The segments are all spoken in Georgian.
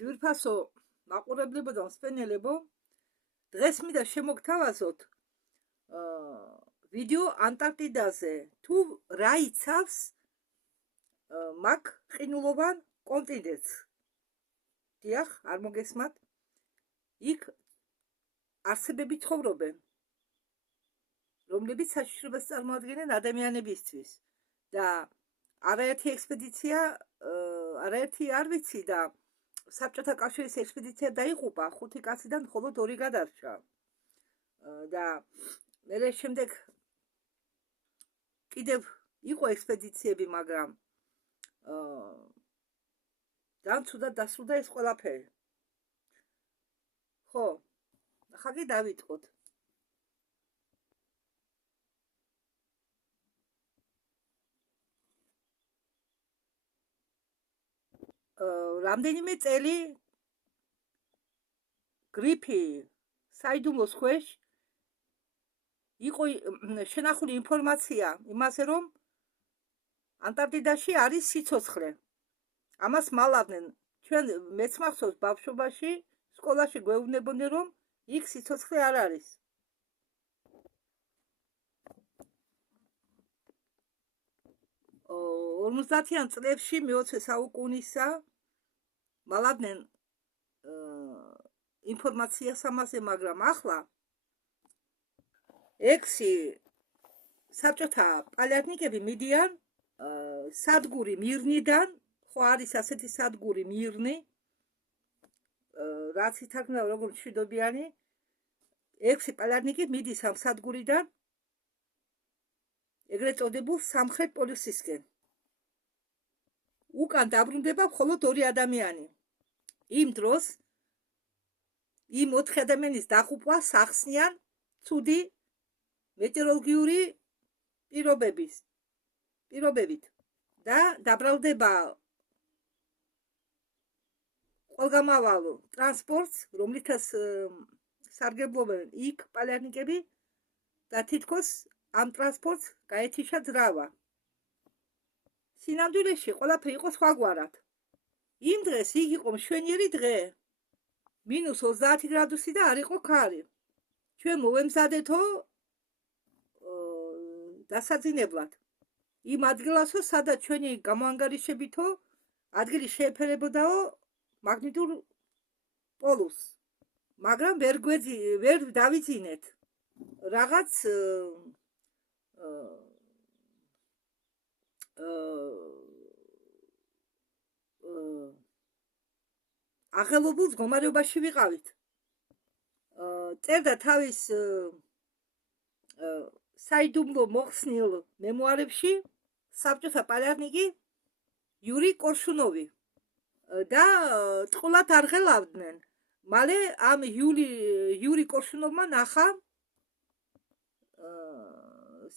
ძვირფასო მაყურებლებო და მსმენელებო, დღეს მინდა შემოგთავაზოთ ვიდეო ანტარქტიდაზე. თუ რა იცავს მაგ ყინულოვან კონტინენტს. დიახ, არ მოგესმათ? იქ არსებები ცხოვრობენ, რომლებიც საშიშრობას წარმოადგენენ ადამიანებისთვის და არაერთი ექსპედიცია, არაერთი არ ვიცი და საბჭოთა კავშირის ექსპედიცია დაიღუპა 5 კაციდან მხოლოდ 2 გადარჩა. და მერე შემდეგ კიდევ იყო ექსპედიციები, მაგრამ ძალიან ცუდად დასრულდა ეს ყველაფერი. ხო, ახლა კი დავიწყოთ. რამდენიმე წელი გრიფი საიდუმლოს ქვეშ იყო შენახული ინფორმაცია იმაზე, რომ ანტარქტიდაში არის სიცოცხლე. ამას მალავდნენ. ჩვენ მეც მახსოვს ბავშვობაში სკოლაში გვეუბნებოდნენ, რომ იქ სიცოცხლე არ არის. ორმოცდაათიან წლებში მე-20 საუკუნისა მალავდნენ ინფორმაციას ამაზე, მაგრამ ახლა 6 საბჭოთა პალეარქტიკები მიდიან სადგური მირნიდან. ხო, არის ასეთი სადგური მირნი, რაც ითარგმნება როგორც მშვიდობიანი. 6 პალეარქტიკი მიდის ამ სადგურიდან ეგრეთ წოდებულ სამხრეთ პოლუსისკენ. უკან დაბრუნდება მხოლოდ 2 ადამიანი. იმ დროს იმ 4 ადამიანის დაღუპვას ახსნიან ცუდი მეტეოროლოგიური პირობებით და დაბრალდება ყველგამავალ ტრანსპორტს, რომლითაც სარგებლობენ იქ პალეარქტიკები და თითქოს ამ ტრანსპორტს გაეთიშა ძრავა. სინამდვილეში ყველაფერი იყო სხვაგვარად. იმ დღეს იქ იყო მშვენიერი დღე, -30 გრადუსი და არ იყო ქარი. ჩვენ მოვემზადეთო დასაძინებლად იმ ადგილასო, სადაც ჩვენი გამოანგარიშებითო ადგილი შეეფერებოდაო მაგნიტურ პოლუსს, მაგრამ ვერ დავიძინეთ. რაღაც აღელობულ მდგომარეობაში ვიყავით. წერდა თავის საიდუმლო მოხსნილ მემუარებში საბჭოთა პალეარქტიკი იური კორშუნოვი და ტყუილად არ ღელავდნენ. მალე ამ იური კორშუნოვმა ნახა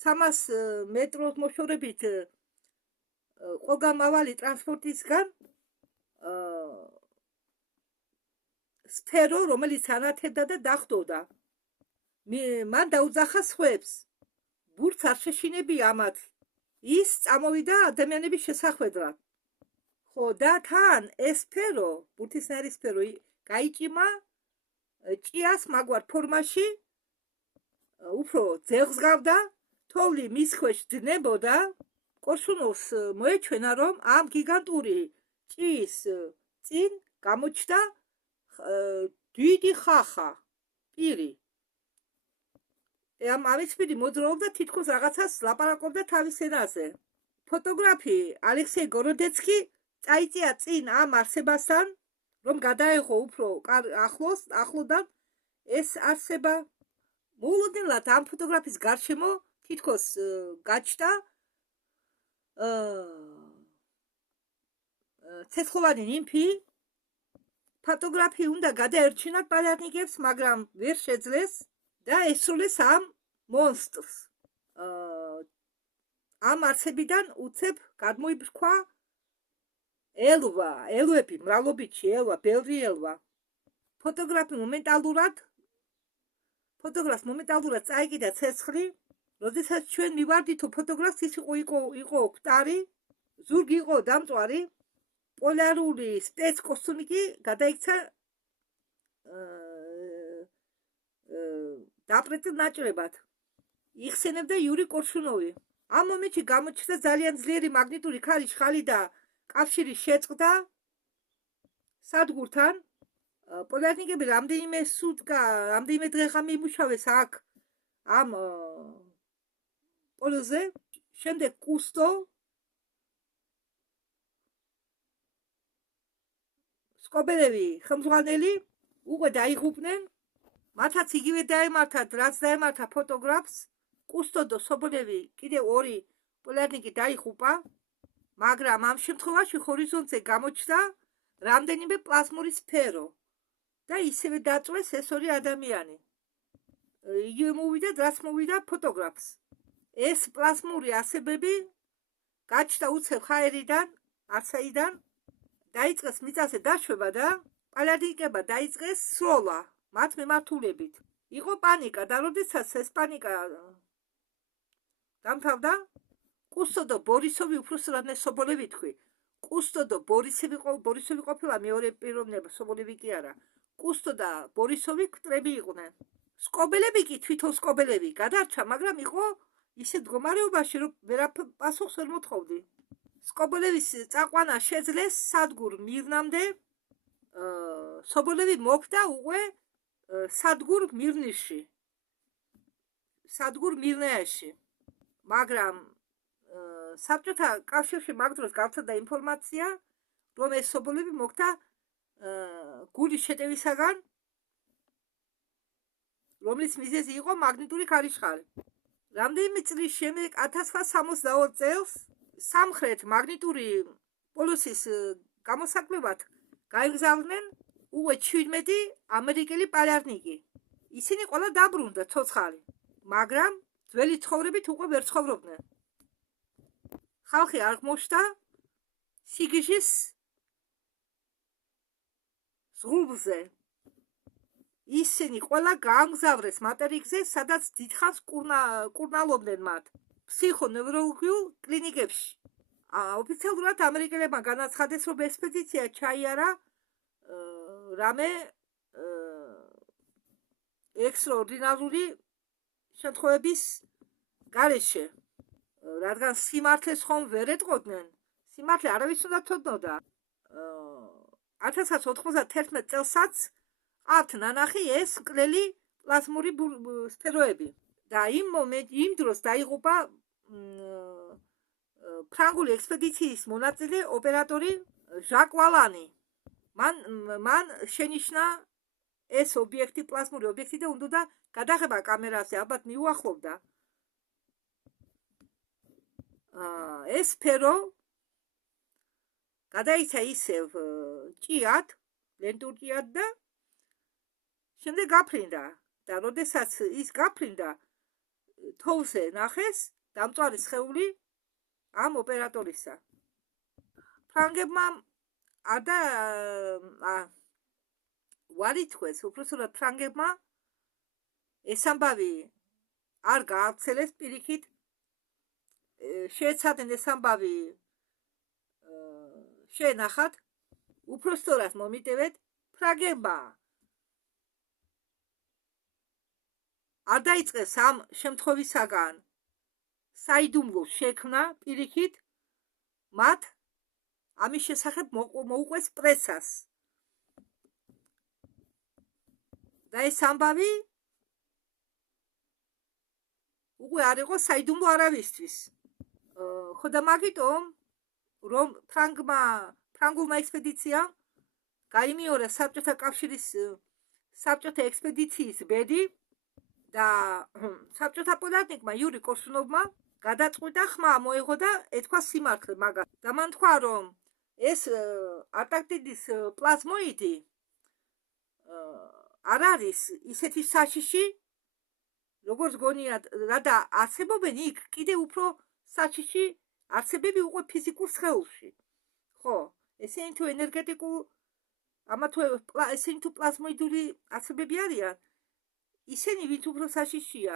300 მეტროს მოშორებით ყველგამავალი ტრანსპორტისგან სფერო, რომელიც ანათებდა და დახვდოდა. მან დაუძახა სხვებს. ბურთს არ შეშინებია ამათ. ის წამოვიდა ადამიანების შესახვედრად. ხო, და თან ეს სფერო, ბურთისნაირი სფერო გაიჭიმა ჭიას მაგვარ ფორმაში, უფრო ძեղსგავდა, თოვლი მის ქვეშ ძნებოდა. კორშუნოვს მოეჩვენა, რომ ამ გიგანტური ჭიის წინ გამოჩნდა დიდი ხახა პირი. ამის პირი მოძრაობდა, თითქოს რაღაცას ლაპარაკობდა თავის ენაზე. ფოტოგრაფი ალექსეი გოროდეცკი წაიწია წინ ამ არსებასთან, რომ გადაეღო უფრო ახლოდან ეს არსება. მოულოდნელად ამ ფოტოგრაფის გარშემო თითქოს გაჩნდა ცეცხლოვანი ნიმფი. ფოტოგრაფი უნდა გადაერჩინათ პალეარქტიკებს, მაგრამ ვერ შეძლეს და ესრულეს ამ მონსტრს. ამ არსებიდან უცებ გადმოიბრქვა ელვები, მრავლობითი ელვა, ბევრი ელვა. ფოტოგრაფს მომენტალურად წაიკიდა ცეცხლი. როდესაც ჩვენ მივარდითო ფოტოგრაფს, ის იყო ოქტარი, ზურგი იყო დამწვარი პოლარული სპეცკოსტუმი კი გადაიქცა დაპრეტილ ნაჭრებად. იხსენებდა იური კორშუნოვი. ამ მომენტში გამოჩნდა ძალიან ძლიერი მაგნიტური ხალი და კავშირი შეწყდა სადგურთან. პოლარნიკები რამდენიმე დღე ხან იმუშავეს აქ ამ პოლზე. შემდეგ კუსტო სკობელევი ხელმძღვანელი უკვე დაიღუპნენ. მათაც იგივე დაემართათ, რაც დაემართა ფოტოგრაფს. კუსტო და სობოლევი კიდევ ორი პოლარნიკი დაიღუპა, მაგრამ ამ შემთხვევაში ჰორიზონტზე გამოჩნდა რამდენიმე პლაზმური სფერო და ისევე დაწვეს ეს ორი ადამიანი. იგივე მოვიდა, რაც მოვიდა ფოტოგრაფს. ეს პლაზმური ასებები გაჩნდა უცებ ჰაერიდან, არცაიდან, დაიწყეს მიწაზე დაშვება და პოლარნიკებმა დაიწყეს სროლა მათ მიმართულებით. იყო პანიკა და როდესაც ეს პანიკა დამთავრდა, კუსტო და ბორისოვი, უпроსტად სობოლევი თქვი. კუსტო და ბორისოვი ყოფილა მეორე პიროვნება, სობოლევი კი არა. კუსტო და ბორისოვი კვტრები იყვნენ. სკობელები კი თვითონ სკობელები გადარჩა, მაგრამ იყო ისეთ მდგომარეობაში, რომ ვერაფერ პასუხს ვერ მოთხოვდი. სკობელევის წაყვანა შეძლეს სადგურ მირნამდე. სობოლევი მოხვდა უკვე სადგურ მირნიში, სადგურ მირნეაში, მაგრამ საბჭოთა კავშირში მაგ დროს გავრცელდა ინფორმაცია, რომ ეს სობოლევი მოხვდა გულის შეტევისაგან, რომლის მიზეზი იყო მაგნიტური ქარიშხალი. რამდენიმე წლის შემდეგ 1962 წელს სამხრეთ მაგნიტური პოლუსის გამოსაკლებად გაიგზავნენ უკვე 17 ამერიკელი პოლარნიკი. ისინი ყველა დაბრუნდა ცოცხალი, მაგრამ ძველი ცხოვრებით უკვე ვერ ცხოვრობდნენ. ხალხი არ მოშდა სიგიჟის ზღურბლზე. ისინი ყველა გაამგზავრეს მატერიკზე, სადაც დიდხანს კურნალობდნენ მათ ფსიქონევროლოგიურ კლინიკებში. ოფიციალურად ამერიკელებმა განაცხადეს, რომ ექსპედიცია ჩაიარა რამე ექსტრაორდინარული შემთხვევების გარეშე, რადგან სიმართლეს ხომ ვერ ეტყოდნენ. სიმართლე არავის უნდა თოდნოდა. 1991 წელსაც აქვთ ნანახი ეს მკვლელი პლაზმური სფეროები და იმ დროს დაიღუპა ფრანგული ექსპედიციის მონაწილე ოპერატორი ჟაკ ვალანი. მან შენიშნა ეს ობიექტი, პლაზმური ობიექტი და უნდა გადაღება კამერაზე, ალბათ მიუახლოვდა. ეს სფერო გადაიცა ისევ ჭიად, ლენტურ ჭიად და შემდეგ გაფრინდა და როდესაც ის გაფრინდა, თოვლზე ნახეს დამწვარი სხეული ამ ოპერატორისა. ფრანგებმა ვარი თქვეს, უпроსტად ფრანგებმა ეს ამბავი არ გაავრცელეს პირიქით, შეეცადნენ ეს ამბავი შეენახათ, უпроსტად მომიტევეთ. ფრანგებმა არ დაიწყეს ამ შემთხვევისაგან საიდუმლო შექმნა პირიქით, მათ ამის შესახებ მოუყვეს პრესას და ეს ამბავი უკვე არ იყო საიდუმლო არავისთვის. ხო და მაგიტომ რომ ფრანგულმა ექსპედიციამ გაიმეორა საბჭოთა კავშირის საბჭოთა ექსპედიციის ბედი და საბჭოთა პოლარნიკმა იური კორშუნოვმა გადაწყვიტა ხმა მოეღო და ეთქვა სიმართლე მაგას. და მან თქვა, რომ ეს ანტარქტიდის პლაზმოიდი არ არის ისეთი საშიში, როგორც გონიათ, და არსებობენ იქ კიდევ უფრო საშიში არსებები უკვე ფიზიკურ სხეულში. ხო, ესენი თუ ენერგეტიკულ, ესენი თუ პლაზმოიდური არსებები არიან, ისინი ვით უფრო საშიშია,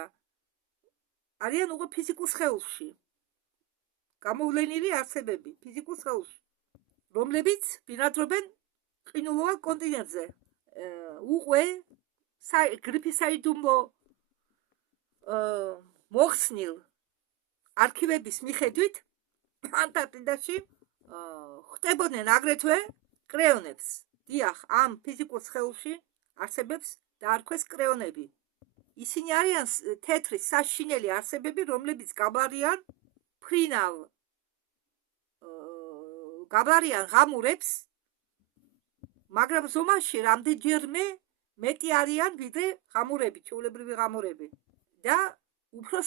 არიან უკვე ფიზიკურ სხეულში. გამოვლენილი არსებები ფიზიკურ სხეულში. რომლებიც ბინადრობენ ყინულოვან კონტინენტზე. უყვე გრიფის საიდუმლო მოხსნილ არქივების მიხედვით ანტარქტიდაში ხტებოდნენ აგრეთვე კრეონებს. დიახ, ამ ფიზიკურ სხეულში არსებებს დაარქვეს კრეონები. ისინი არიან თეთრი საშინელი არსებები, რომლებიც გაბარიან ფრინავ გაბარიან ღამურებს, მაგრამ ზომაში რამდენჯერმე მეტი არიან ვიდრე ღამურები, ჩვეულებრივი ღამურები და უფრო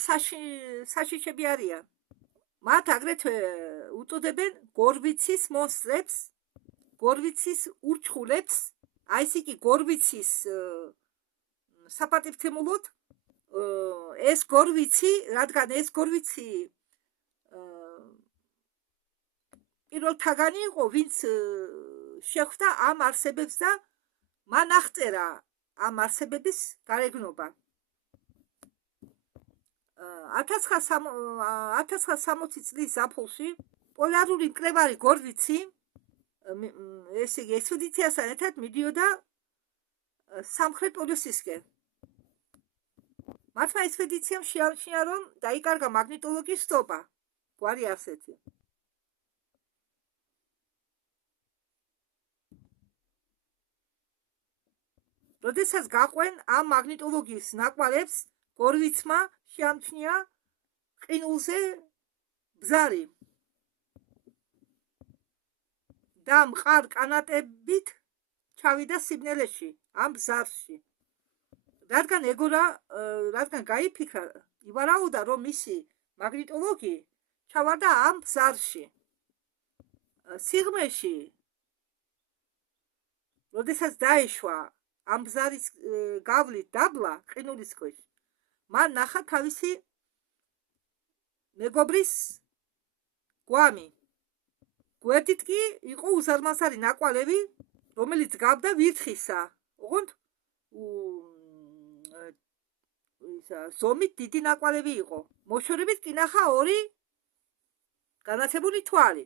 საშიშები არიან. მათ აგრეთვე უწოდებენ გორვიცის მონსტრებს, გორვიცის ურჩხულებს, აი ეს იგი გორვიცის საპატივცემულოდ ეს გორვიცი, რადგან ეს გორვიცი პირველთაგანი იყო, ვინც შეხვდა ამ არსებებს და მან აღწერა ამ არსებების გარეგნობა. 1960 წლის ზაფხულში პოლარული მკვლევარი გორვიცი ესე იგი ექსპედიციასთან ერთად მიდიოდა სამხრეთ პოლუსისკენ. მათმა ექსპედიციამ შეამჩნია, რომ დაიკარგა მაგნიტოლოგიის სტოპა. გვარი ასეთი. როდესაც გაყვენ ამ მაგნიტოლოგიის ნაკვალებს, გორვიცმა შეამჩნია ყინულზე ბზარი და მყარ კანატებით ჩავიდა სიბნელეში, ამ ბზარში. რადგან გაიფიქრა, ივარაუდა, რომ მისი მაგნიტოლოგი ჩავარდა ამ ბზარში. სიღრმეში, როდესაც დაეშვა ამ ბზარის გავლით დაბლა ყინულის ქვეშ, მან ნახა თავისი მეგობრის გვამი. გვერდით კი იყო უზარმაზარი ნაკვალევი, რომელიც გავდა ვირთხისა, ოღონდ ზომით დიდი ნაკვალევი იყო. მოშორებით კი ნახა ორი განათებული თვალი.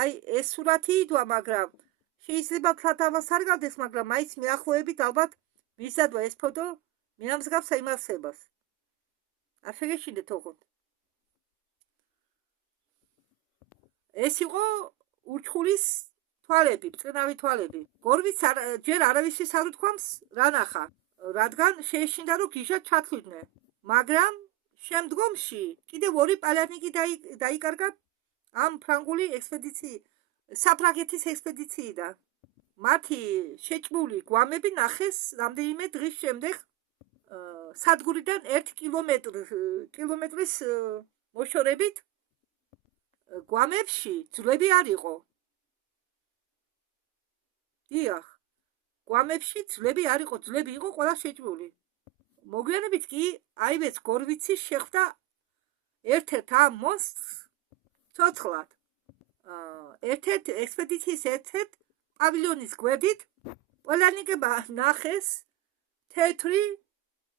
აი ეს სურათი იდვა, მაგრამ შეიძლება თქვათ ამას არ გავდეს, მაგრამ მაინც მეახლოებით ალბათ მისადვა ეს ფოტო მიამსგავსა იმ არსებას. არ შეგეშინდეთ ოღონდ. ეს იყო ურჩხულის თვალები, ბრწყინავი თვალები. გორვიც ჯერ არავისის არ უთქვამს რა ნახა, რადგან შეეშინდა, რომ გიჟად ჩათვლიდნენ. მაგრამ შემდგომში კიდევ ორი პალეარნიკი დაიკარგა ამ ფრანგული საფრანგეთის ექსპედიციიდან. მათი შეჭმული გვამები ნახეს რამდენიმე დღის შემდეგ სადგურიდან 1 კილომეტრის მოშორებით. გვამებში ძვლები არ იყო. დიახ, გვამებში ძვლები არ იყო, ძვლები იყო ყველა შეჭმული. მოგვიანებით კი აივეც გორვიცი შეხვდა ერთ-ერთ ამ მონსტრს ცოცხლად. ერთ-ერთ ექსპედიციის ერთ-ერთ პავილიონის გვერდით პოლარნიკებმა ნახეს თეთრი,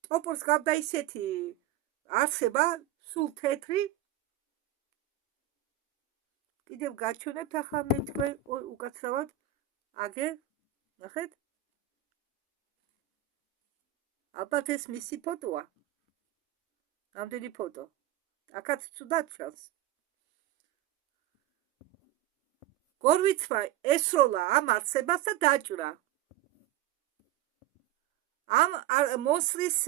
ტოპორს გავდა ისეთი არსება, სულ თეთრი. კიდევ გაჩვენებთ ახლა მე თქვენ უკაცრავად აგე, ნახეთ? ალბათ ეს მისი ფოტოა. რამდენი ფოტო. აქაც ცუდად ჩანს. გორვიცმა ესროლა ამ არსებას და დაჭრა. ამ მონსტრის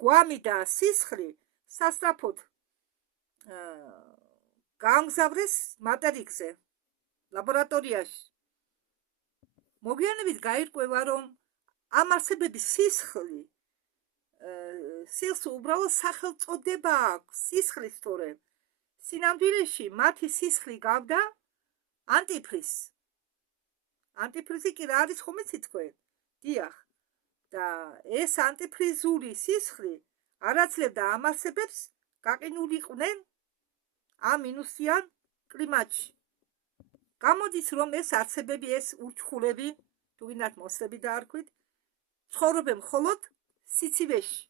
გვამი და სისხლი სასწრაფოდ გაამგზავრეს მატერიკზე, ლაბორატორიაში. მოგვიანებით გაირკვევა, რომ ამ არსებების სისხლს უბრალოდ სახელწოდება აქვს, სისხლის სწორედ. სინამდვილეში მათი სისხლი გავდა ანტიფრიზს. ანტიფრიზი კი რა არის ხომ იცით თქვენ? დიახ. და ეს ანტიფრიზული სისხლი არ აძლევდა ამ არსებებს გაყინულიყვნენ ამ მინუსიან კლიმატში. გამოდის, რომ ეს არსებები, ეს ურჩხულები, თუ გინდათ მონსტრები დაარქვით, ცხოვრობენ მხოლოდ სიცივეში.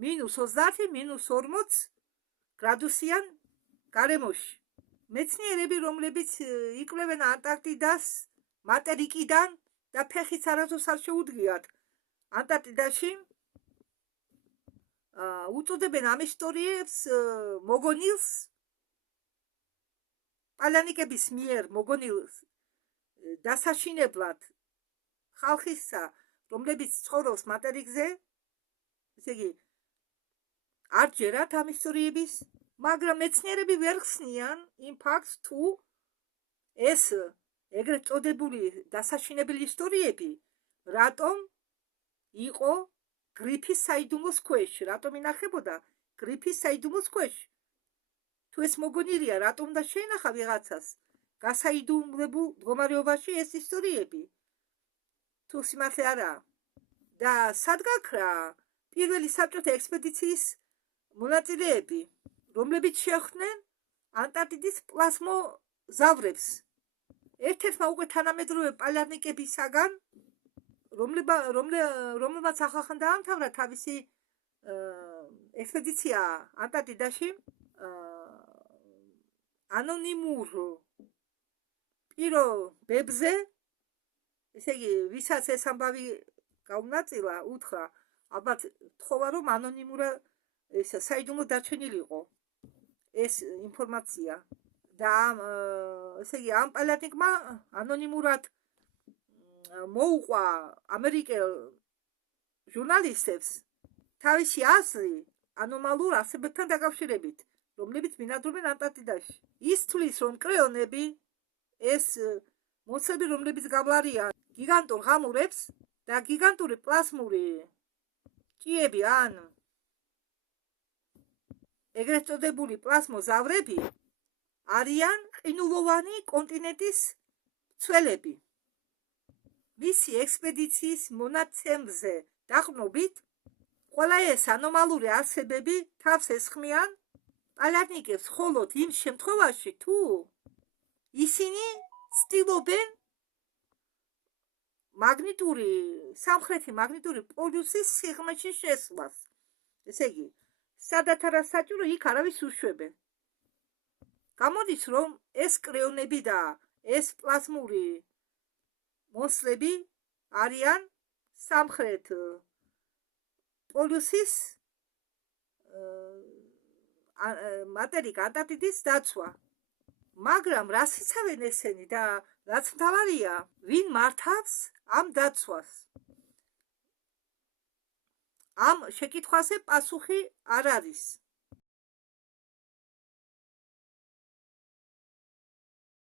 -30, -40 გრადუსიან გარემოში. მეცნიერები, რომლებიც იკვლევენ ანტარქტიდას მატერიკიდან და ფეხიც არასდროს არ შეუდგიათ ანტარქტიდაში, უწოდებენ ამ ისტორიებს მოგონილს, პალეონიკების მიერ მოგონილს დასაშინებლად ხალხისა, რომლებიც ცხოვრობს მატერიკზე, ესე იგი არ ჯერათ ამ ისტორიების, მაგრამ მეცნიერები ვერ ხსნიან იმ ფაქტს, თუ ეს ეგრეთ წოდებული დასაშინებელი ისტორიები რატომ იყო გრიფის საიდუმლოს ქვეშ, რატომ ინახებოდა გრიფის საიდუმლოს ქვეშ. თუ ეს მოგონილია, რატომ და შეინახა ვიღაცას გასაიდუმლებულ მდგომარეობაში ეს ისტორიები? თუ სიმართლე არა. და სად გაქრა პირველი საბჭოთა ექსპედიციის მონაწილეები, რომლებიც შეხვდნენ ანტარქტიდის პლაზმოზავრებს. ერთ-ერთმა უკვე თანამედროვე პალეონიკებისაგან, რომელმაც ახალ დაამთავრა თავისი ექსპედიცია ანტარქტიდაში, ანონიმურ პირობებზე, ესე იგი, ვისაც ეს ამბავი გაუნაწილა, უთხრა, ალბათ თხოვა, რომ ანონიმურად საიდუმლო დარჩენილიყო ეს ინფორმაცია. და ესე იგი, ამ პალეონიკმა ანონიმურად მოუყვა ამერიკელ ჟურნალისტებს თავისი აზრი ანომალურ არსებებთან დაკავშირებით, რომლებიც ბინადრობენ ანტარქტიდაში. ის თვლის, რომ კრეონები, ეს მონსტრები, რომლებიც გავლარიან გიგანტურ ღამურებს და გიგანტური პლაზმური ჭიები ან ეგრეთ წოდებული პლაზმოზავრები არიან ყინულოვანი კონტინენტის მცველები. მისი ექსპედიციის მონაცემზე დაყრდნობით, ყველა ეს ანომალური არსებები თავს ესხმიან პალეონიკებს, მხოლოდ იმ შემთხვევაში, თუ ისინი ცდილობენ სამხრეთი მაგნიტური პოლუსის სიღრმეში შესვლას. ესე იგი, სადაც არა საჭირო, იქ არავის უშვებენ. გამოდის, რომ ეს კრეონები და ეს პლაზმური მონსტრები არიან სამხრეთ პოლუსის მატერიკა ანტარქტიდის დაცვა. მაგრამ რას იცავენ ესენი და რაც მთავარია, ვინ მართავს ამ დაცვას? ამ შეკითხვაზე პასუხი არ არის.